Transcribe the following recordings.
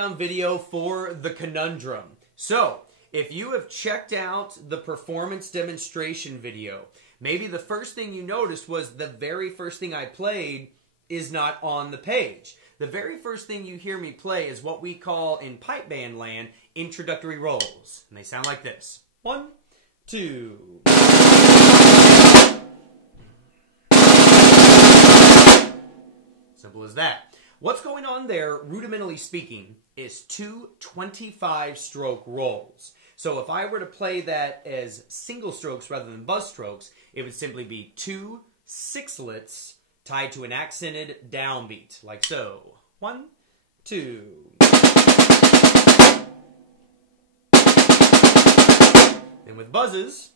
breakdown video for the Conundrum. So, if you have checked out the performance demonstration video, maybe the first thing you noticed was the very first thing I played is not on the page. The very first thing you hear me play is what we call in pipe band land introductory rolls. And they sound like this. 1, 2. Simple as that. What's going on there, rudimentally speaking, is 2 25-stroke rolls. So if I were to play that as single strokes rather than buzz strokes, it would simply be 2 sixlets tied to an accented downbeat, like so. 1, 2. Then with buzzes,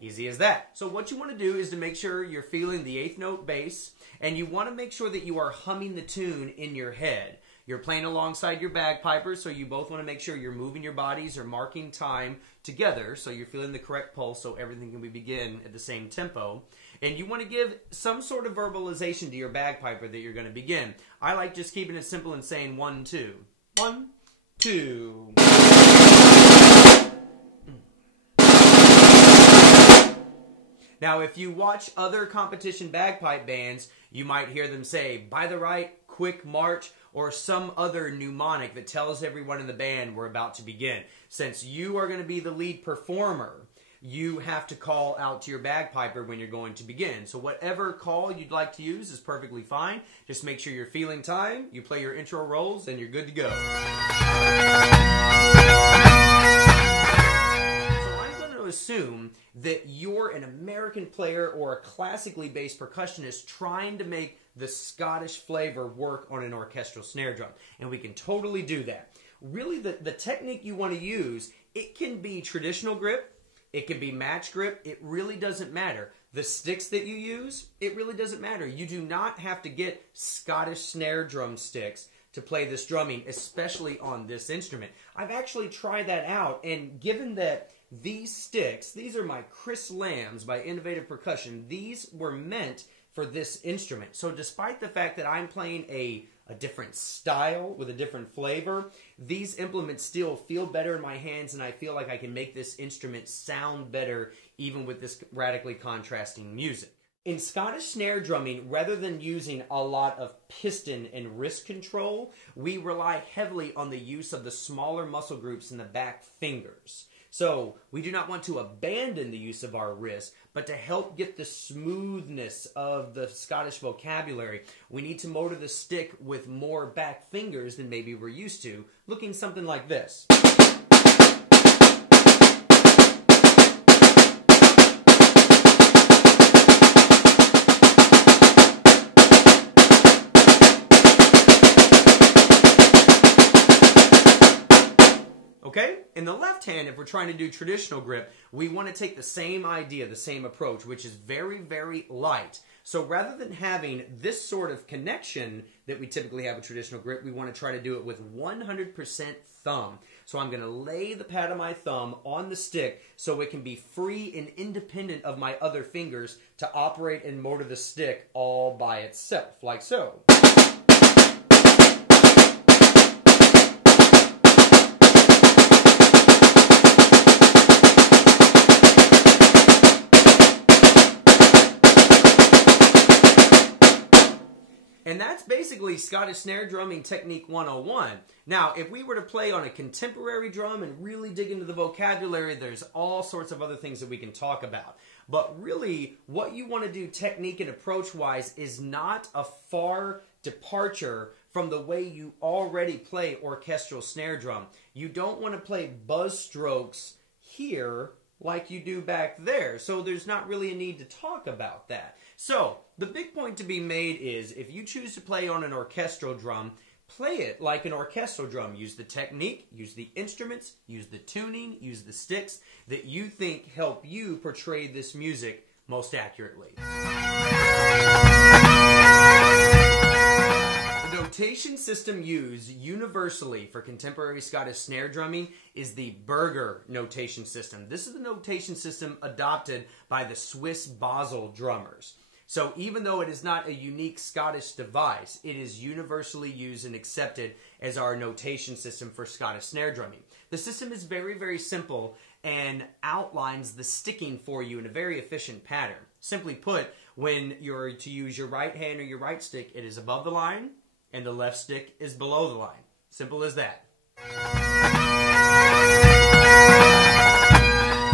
easy as that. So what you want to do is to make sure you're feeling the 8th note bass, and you want to make sure that you are humming the tune in your head. You're playing alongside your bagpipers, so you both want to make sure you're moving your bodies or marking time together, so you're feeling the correct pulse so everything can begin at the same tempo. And you want to give some sort of verbalization to your bagpiper that you're going to begin. I like just keeping it simple and saying 1, 2. 1, 2. Now, if you watch other competition bagpipe bands, you might hear them say, by the right, quick march, or some other mnemonic that tells everyone in the band we're about to begin. Since you are going to be the lead performer, you have to call out to your bagpiper when you're going to begin. So whatever call you'd like to use is perfectly fine. Just make sure you're feeling time, you play your intro rolls, and you're good to go. Assume that you're an American player or a classically based percussionist trying to make the Scottish flavor work on an orchestral snare drum. And we can totally do that. Really, the technique you want to use, it can be traditional grip, it can be match grip, it really doesn't matter. The sticks that you use, it really doesn't matter. You do not have to get Scottish snare drum sticks to play this drumming, especially on this instrument. I've actually tried that out, and given that these sticks, these are my Chris Lambs by Innovative Percussion. These were meant for this instrument. So despite the fact that I'm playing a different style with a different flavor, these implements still feel better in my hands, and I feel like I can make this instrument sound better even with this radically contrasting music. In Scottish snare drumming, rather than using a lot of piston and wrist control, we rely heavily on the use of the smaller muscle groups in the back fingers. So we do not want to abandon the use of our wrist, but to help get the smoothness of the Scottish vocabulary, we need to motor the stick with more back fingers than maybe we're used to, looking something like this. Okay? In the left hand, if we're trying to do traditional grip, we want to take the same idea, the same approach, which is very, very light. So rather than having this sort of connection that we typically have with traditional grip, we want to try to do it with 100% thumb. So I'm going to lay the pad of my thumb on the stick so it can be free and independent of my other fingers to operate and motor the stick all by itself, like so. And that's basically Scottish Snare Drumming Technique 101. Now, if we were to play on a contemporary drum and really dig into the vocabulary, there's all sorts of other things that we can talk about. But really, what you want to do technique and approach-wise is not a far departure from the way you already play orchestral snare drum. You don't want to play buzz strokes here like you do back there. So there's not really a need to talk about that. So the big point to be made is if you choose to play on an orchestral drum, play it like an orchestral drum. Use the technique, use the instruments, use the tuning, use the sticks that you think help you portray this music most accurately. The notation system used universally for contemporary Scottish snare drumming is the Berger notation system. This is the notation system adopted by the Swiss Basel drummers. So even though it is not a unique Scottish device, it is universally used and accepted as our notation system for Scottish snare drumming. The system is very, very simple and outlines the sticking for you in a very efficient pattern. Simply put, when you're to use your right hand or your right stick, it is above the line, and the left stick is below the line. Simple as that.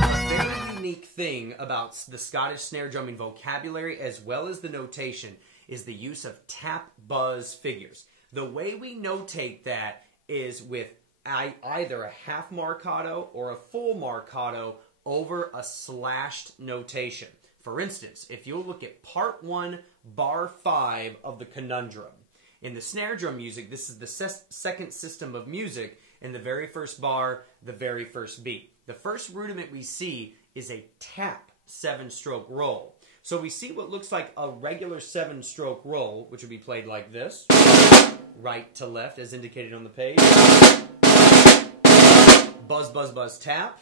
A very unique thing about the Scottish snare drumming vocabulary as well as the notation is the use of tap buzz figures. The way we notate that is with either a half marcato or a full marcato over a slashed notation. For instance, if you'll look at part 1, bar 5 of the Conundrum. In the snare drum music, this is the second system of music. In the very first bar, the very first beat. The first rudiment we see is a tap 7-stroke roll. So we see what looks like a regular 7-stroke roll, which would be played like this. Right to left, as indicated on the page. Buzz, buzz, buzz, tap.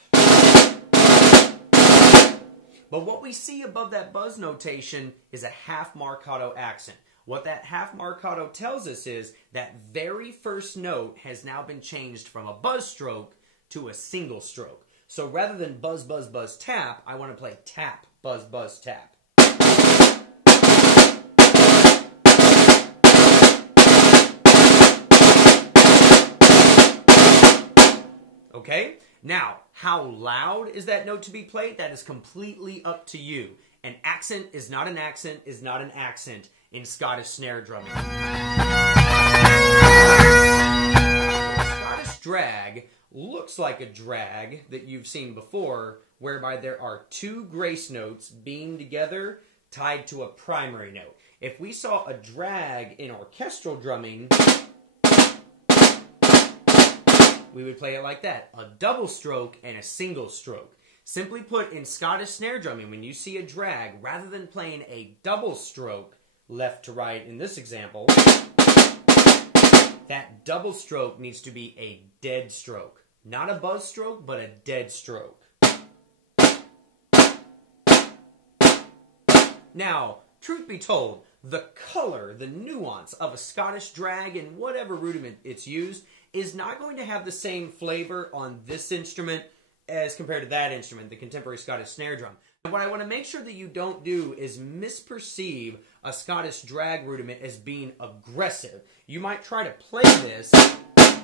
But what we see above that buzz notation is a half marcato accent. What that half marcato tells us is that very first note has now been changed from a buzz stroke to a single stroke. So rather than buzz, buzz, buzz, tap, I want to play tap, buzz, buzz, tap. Okay? Now, how loud is that note to be played? That is completely up to you. An accent is not an accent is not an accent in Scottish snare drumming. Scottish drag looks like a drag that you've seen before, whereby there are 2 grace notes being together tied to a primary note. If we saw a drag in orchestral drumming, we would play it like that, a double stroke and a single stroke. Simply put, in Scottish snare drumming, when you see a drag, rather than playing a double stroke left to right in this example, that double stroke needs to be a dead stroke. Not a buzz stroke, but a dead stroke. Now, truth be told, the color, the nuance of a Scottish drag and whatever rudiment it's used is not going to have the same flavor on this instrument as compared to that instrument, the contemporary Scottish snare drum. And what I want to make sure that you don't do is misperceive a Scottish drag rudiment as being aggressive. You might try to play this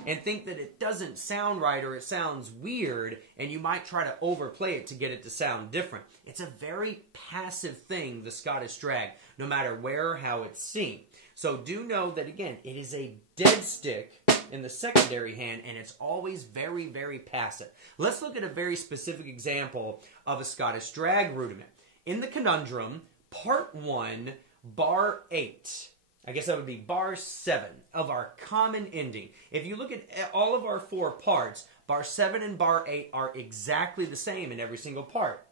and think that it doesn't sound right or it sounds weird, and you might try to overplay it to get it to sound different. It's a very passive thing, the Scottish drag, no matter where or how it's seen. So do know that, again, it is a dead stick in the secondary hand, and it's always very, very passive. Let's look at a very specific example of a Scottish drag rudiment. In the Conundrum, part 1, bar 8, I guess that would be bar 7 of our common ending. If you look at all of our 4 parts, bar 7 and bar 8 are exactly the same in every single part.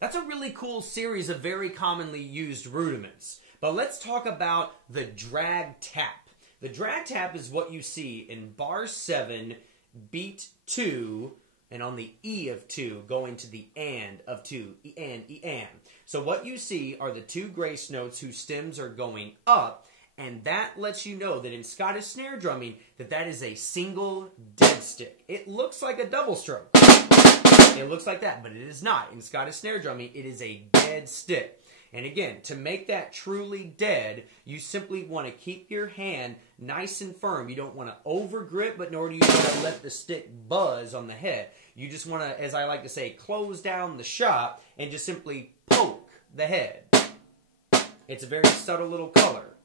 That's a really cool series of very commonly used rudiments. But let's talk about the drag tap. The drag tap is what you see in bar 7, beat 2, and on the E of 2, going to the and of 2, E-and, E-and. So what you see are the 2 grace notes whose stems are going up, and that lets you know that in Scottish snare drumming, that is a single dead stick. It looks like a double stroke. It looks like that, but it is not. In Scottish snare drumming, it is a dead stick. And again, to make that truly dead, you simply want to keep your hand nice and firm. You don't want to over grip, but nor do you want to let the stick buzz on the head. You just want to, as I like to say, close down the shop and just simply poke the head. It's a very subtle little color.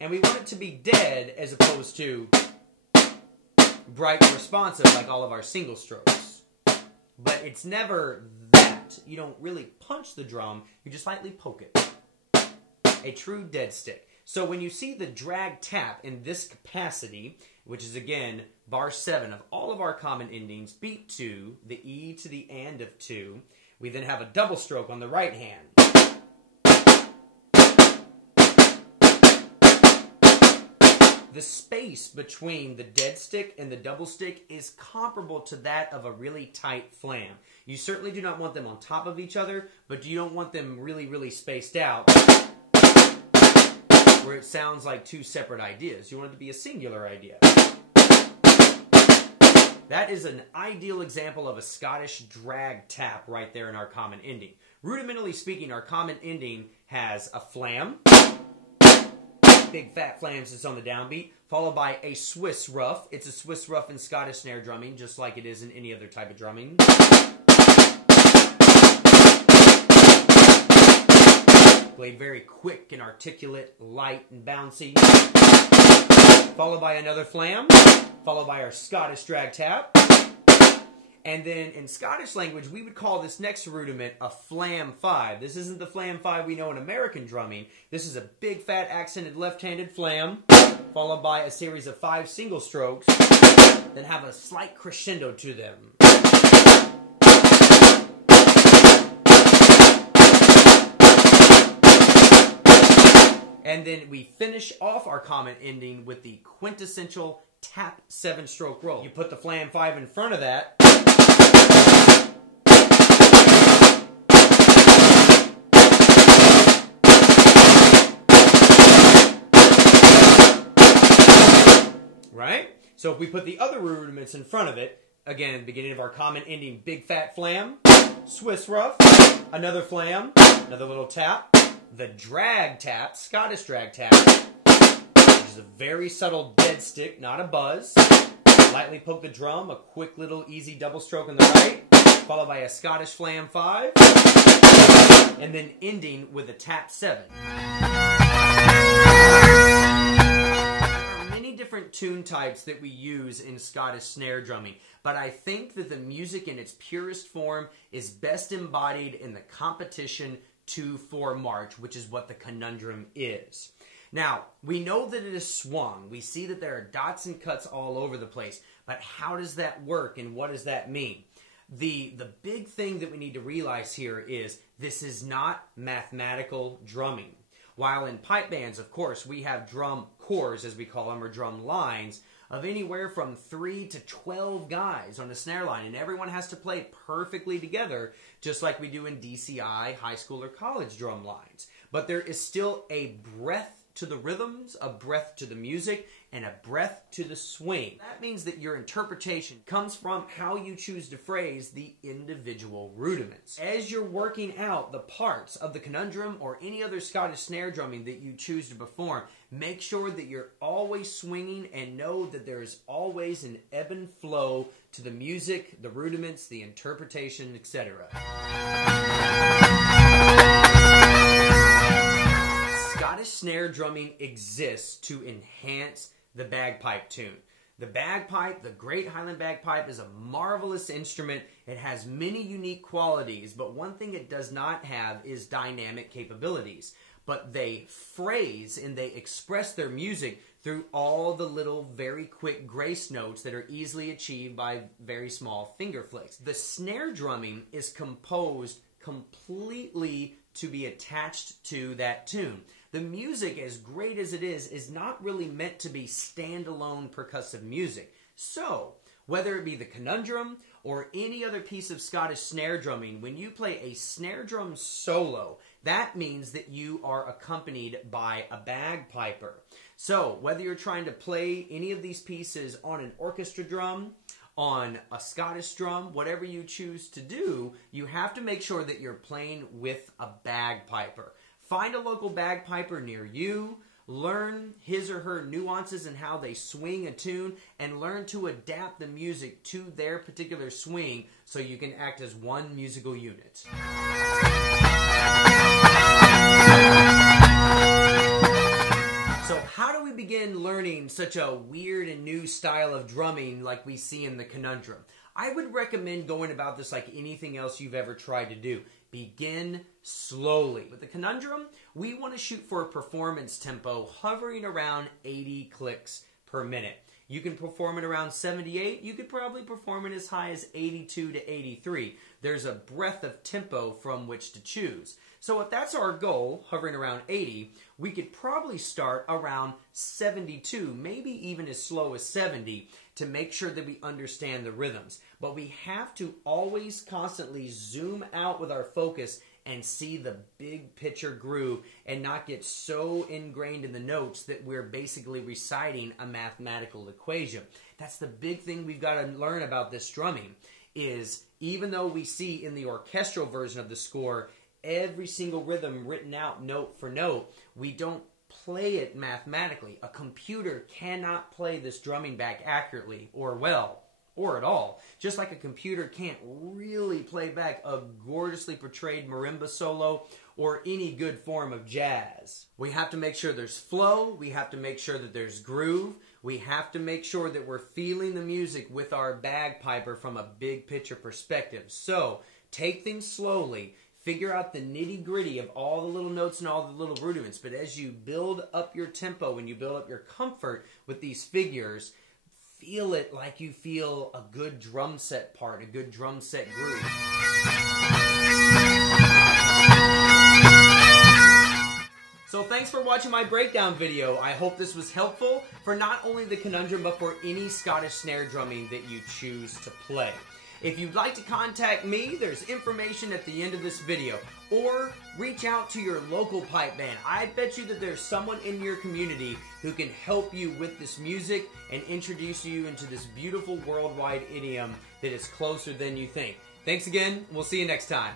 And we want it to be dead as opposed to bright and responsive like all of our single strokes. But it's never that. You don't really punch the drum, you just lightly poke it. A true dead stick. So when you see the drag tap in this capacity, which is again bar 7 of all of our common endings, beat 2, the E to the and of 2, we then have a double stroke on the right hand. The space between the dead stick and the double stick is comparable to that of a really tight flam. You certainly do not want them on top of each other, but you don't want them really, really spaced out where it sounds like two separate ideas. You want it to be a singular idea. That is an ideal example of a Scottish drag tap right there in our common ending. Rudimentally speaking, our common ending has a flam, big fat flams that's on the downbeat, followed by a Swiss rough. It's a Swiss rough in Scottish snare drumming, just like it is in any other type of drumming. Played very quick and articulate, light and bouncy. Followed by another flam, followed by our Scottish drag tap. And then in Scottish language, we would call this next rudiment a flam 5. This isn't the flam 5 we know in American drumming. This is a big, fat, accented left-handed flam, followed by a series of 5 single strokes that have a slight crescendo to them. And then we finish off our common ending with the quintessential tap 7-stroke roll. You put the flam 5 in front of that. Right? So if we put the other rudiments in front of it, again, beginning of our common ending, big fat flam, Swiss rough, another flam, another little tap, the drag tap, Scottish drag tap, which is a very subtle dead stick, not a buzz. Lightly poke the drum, a quick little easy double stroke on the right, followed by a Scottish flam 5, and then ending with a tap 7. Different tune types that we use in Scottish snare drumming, but I think that the music in its purest form is best embodied in the competition 2/4 march, which is what the Conundrum is. Now, we know that it is swung. We see that there are dots and cuts all over the place, but how does that work and what does that mean? The big thing that we need to realize here is this is not mathematical drumming. While in pipe bands, of course, we have drum corps, as we call them, or drum lines, of anywhere from 3 to 12 guys on a snare line, and everyone has to play perfectly together, just like we do in DCI, high school, or college drum lines. But there is still a breadth to the rhythms, a breadth to the music, and a breadth to the swing. That means that your interpretation comes from how you choose to phrase the individual rudiments. As you're working out the parts of the Conundrum or any other Scottish snare drumming that you choose to perform, make sure that you're always swinging and know that there is always an ebb and flow to the music, the rudiments, the interpretation, etc. Scottish snare drumming exists to enhance the bagpipe tune. The bagpipe, the great Highland bagpipe, is a marvelous instrument. It has many unique qualities, but one thing it does not have is dynamic capabilities. But they phrase and they express their music through all the little, very quick grace notes that are easily achieved by very small finger flicks. The snare drumming is composed completely to be attached to that tune. The music, as great as it is not really meant to be standalone percussive music. So, whether it be the Conundrum or any other piece of Scottish snare drumming, when you play a snare drum solo, that means that you are accompanied by a bagpiper. So, whether you're trying to play any of these pieces on an orchestra drum, on a Scottish drum, whatever you choose to do, you have to make sure that you're playing with a bagpiper. Find a local bagpiper near you, learn his or her nuances and how they swing a tune, and learn to adapt the music to their particular swing so you can act as one musical unit. So how do we begin learning such a weird and new style of drumming like we see in the Conundrum? I would recommend going about this like anything else you've ever tried to do. Begin slowly. With the Conundrum, we want to shoot for a performance tempo hovering around 80 clicks per minute. You can perform it around 78. You could probably perform it as high as 82 to 83. There's a breadth of tempo from which to choose. So if that's our goal, hovering around 80, we could probably start around 72, maybe even as slow as 70, to make sure that we understand the rhythms. But we have to always constantly zoom out with our focus and see the big picture groove and not get so ingrained in the notes that we're basically reciting a mathematical equation. That's the big thing we've got to learn about this drumming, is even though we see in the orchestral version of the score every single rhythm written out note for note, we don't play it mathematically. A computer cannot play this drumming back accurately or well or at all. Just like a computer can't really play back a gorgeously portrayed marimba solo or any good form of jazz. We have to make sure there's flow. We have to make sure that there's groove. We have to make sure that we're feeling the music with our bagpiper from a big picture perspective. So take things slowly. Figure out the nitty-gritty of all the little notes and all the little rudiments. But as you build up your tempo and you build up your comfort with these figures, feel it like you feel a good drum set part, a good drum set groove. So thanks for watching my breakdown video. I hope this was helpful for not only the Conundrum, but for any Scottish snare drumming that you choose to play. If you'd like to contact me, there's information at the end of this video. Or reach out to your local pipe band. I bet you that there's someone in your community who can help you with this music and introduce you into this beautiful worldwide idiom that is closer than you think. Thanks again. We'll see you next time.